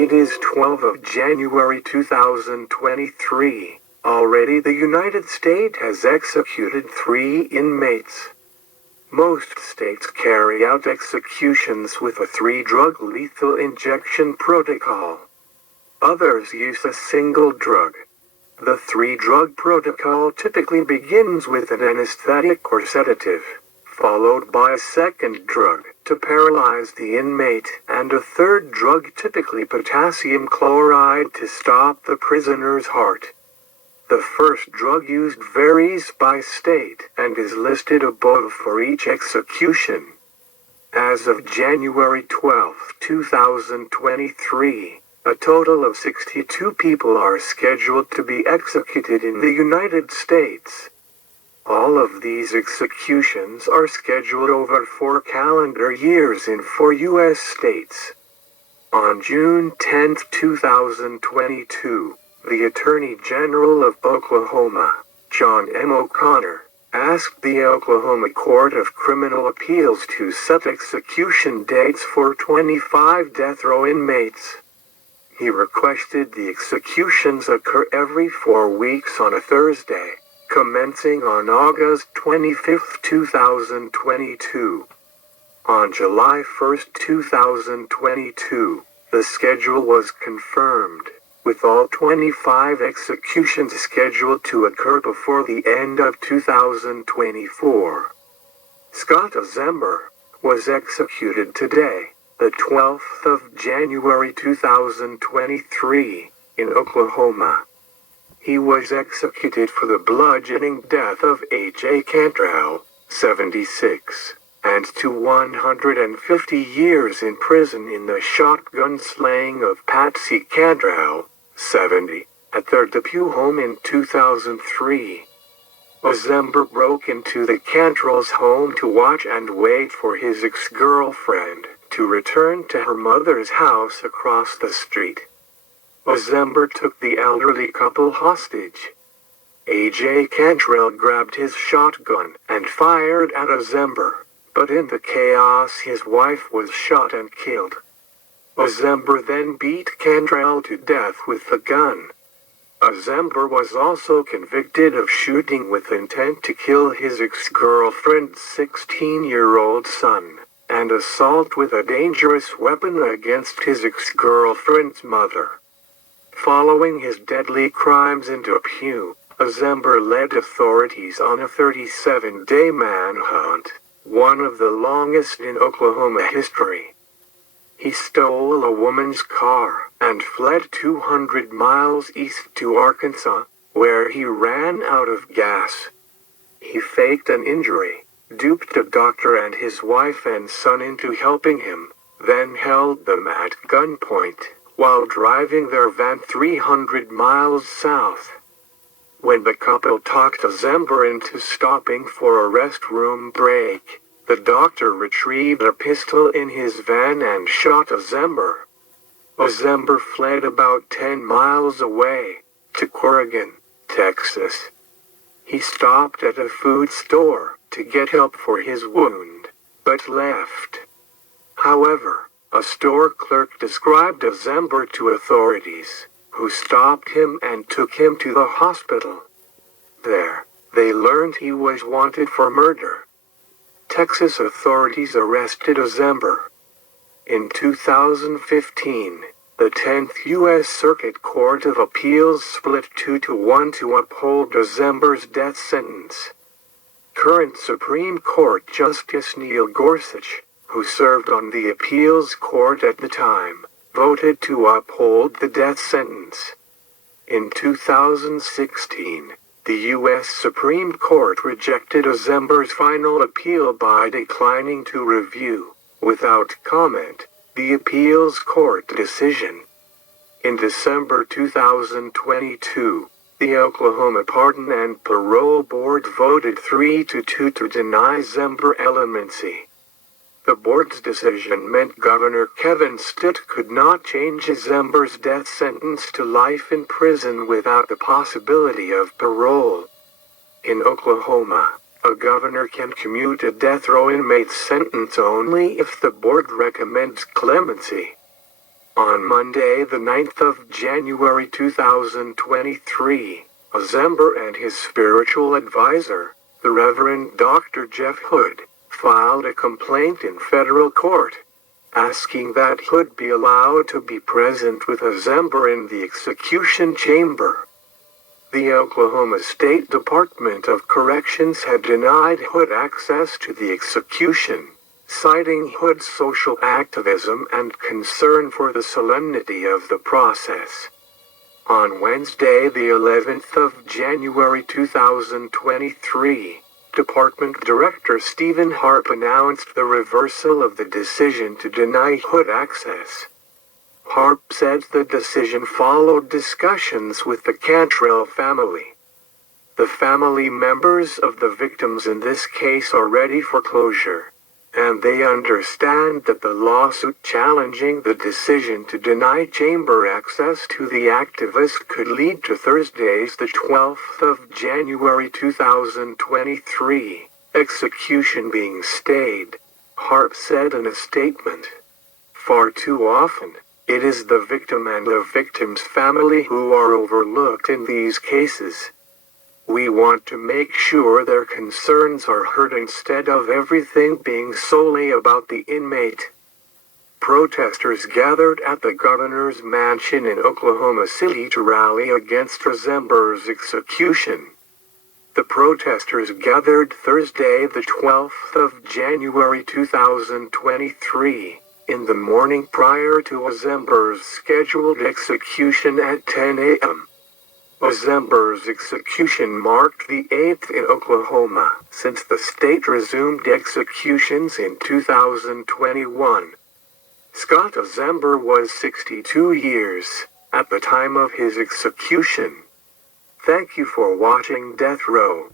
It is 12 of January 2023. Already the United States has executed 3 inmates. Most states carry out executions with a 3-drug lethal injection protocol. Others use a single drug. The 3-drug protocol typically begins with an anesthetic or sedative, followed by a second drug to paralyze the inmate, and a third drug, typically potassium chloride, to stop the prisoner's heart. The first drug used varies by state and is listed above for each execution. As of January 12, 2023, a total of 62 people are scheduled to be executed in the United States. All of these executions are scheduled over 4 calendar years in 4 U.S. states. On June 10, 2022, the Attorney General of Oklahoma, John M. O'Connor, asked the Oklahoma Court of Criminal Appeals to set execution dates for 25 death row inmates. He requested the executions occur every 4 weeks on a Thursday, commencing on August 25, 2022. On July 1, 2022, the schedule was confirmed, with all 25 executions scheduled to occur before the end of 2024. Scott Eizember was executed today, the 12th of January 2023, in Oklahoma. He was executed for the bludgeoning death of Patsy Cantrell, 76, and to 150 years in prison in the shotgun slaying of Patsy Cantrell, 70, at their Depew home in 2003. Eizember broke into the Cantrells' home to watch and wait for his ex-girlfriend to return to her mother's house across the street. Eizember took the elderly couple hostage. Patsy Cantrell grabbed his shotgun and fired at Eizember, but in the chaos his wife was shot and killed. Eizember then beat Cantrell to death with the gun. Eizember was also convicted of shooting with intent to kill his ex-girlfriend's 16-year-old son, and assault with a dangerous weapon against his ex-girlfriend's mother. Following his deadly crimes in Depew, Eizember led authorities on a 37-day manhunt, one of the longest in Oklahoma history. He stole a woman's car and fled 200 miles east to Arkansas, where he ran out of gas. He faked an injury, duped a doctor and his wife and son into helping him, then held them at gunpoint while driving their van 300 miles south. When the couple talked Eizember into stopping for a restroom break, the doctor retrieved a pistol in his van and shot Eizember. Eizember fled about 10 miles away, to Corrigan, Texas. He stopped at a food store to get help for his wound, but left. However, a store clerk described Eizember to authorities, who stopped him and took him to the hospital. There, they learned he was wanted for murder. Texas authorities arrested Eizember. In 2015, the 10th U.S. Circuit Court of Appeals split 2-1 to uphold Eizember's death sentence. Current Supreme Court Justice Neil Gorsuch, who served on the appeals court at the time, voted to uphold the death sentence. In 2016, the U.S. Supreme Court rejected Eizember's final appeal by declining to review, without comment, the appeals court decision. In December 2022, the Oklahoma Pardon and Parole Board voted 3-2 to deny Eizember clemency. The board's decision meant Governor Kevin Stitt could not change Eizember's death sentence to life in prison without the possibility of parole. In Oklahoma, a governor can commute a death row inmate's sentence only if the board recommends clemency. On Monday, the 9th of January 2023, Eizember and his spiritual advisor, the Reverend Dr. Jeff Hood, filed a complaint in federal court, asking that Hood be allowed to be present with Eizember in the execution chamber. The Oklahoma State Department of Corrections had denied Hood access to the execution, citing Hood's social activism and concern for the solemnity of the process. On Wednesday, the 11th of January 2023, Department Director Stephen Harp announced the reversal of the decision to deny Hood access. Harp said the decision followed discussions with the Cantrell family. The family members of the victims in this case are ready for closure, and they understand that the lawsuit challenging the decision to deny chamber access to the activist could lead to Thursday's the 12th of January 2023 execution being stayed, Harp said in a statement. Far too often, it is the victim and the victim's family who are overlooked in these cases. We want to make sure their concerns are heard instead of everything being solely about the inmate. Protesters gathered at the governor's mansion in Oklahoma City to rally against Eizember's execution. The protesters gathered Thursday, the 12th of January 2023, in the morning prior to Eizember's scheduled execution at 10 a.m. Eizember's execution marked the 8th in Oklahoma since the state resumed executions in 2021. Scott Eizember was 62 years at the time of his execution. Thank you for watching Death Row.